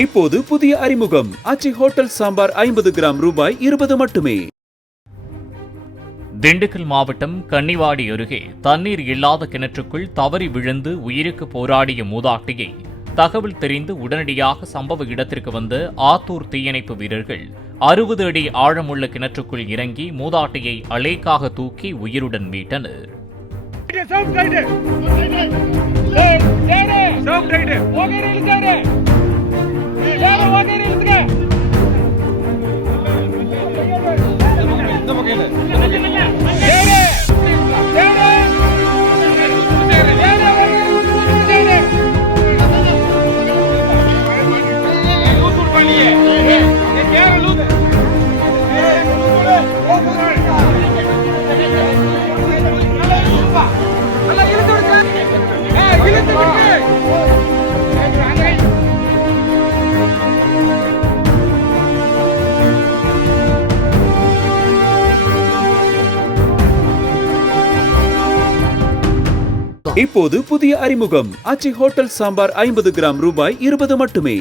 இப்போது புதிய அறிமுகம் அச்சி ஹோட்டல் சாம்பார் 50 கிராம் ரூபாய் 20 மட்டுமே. திண்டுக்கல் மாவட்டம் கன்னிவாடி அருகே தண்ணீர் இல்லாத கிணற்றுக்குள் தவறி விழுந்து உயிருக்கு போராடிய மூதாட்டியை தகவல் தெரிந்து உடனடியாக சம்பவ இடத்திற்கு வந்த ஆத்தூர் தீயணைப்பு வீரர்கள் 60 அடி ஆழமுள்ள கிணற்றுக்குள் இறங்கி மூதாட்டியை அலேக்காக தூக்கி உயிருடன் மீட்டனர். இப்போது புதிய அறிமுகம் அச்சி ஹோட்டல் சாம்பார் 50 கிராம் ரூபாய் 20 மட்டுமே.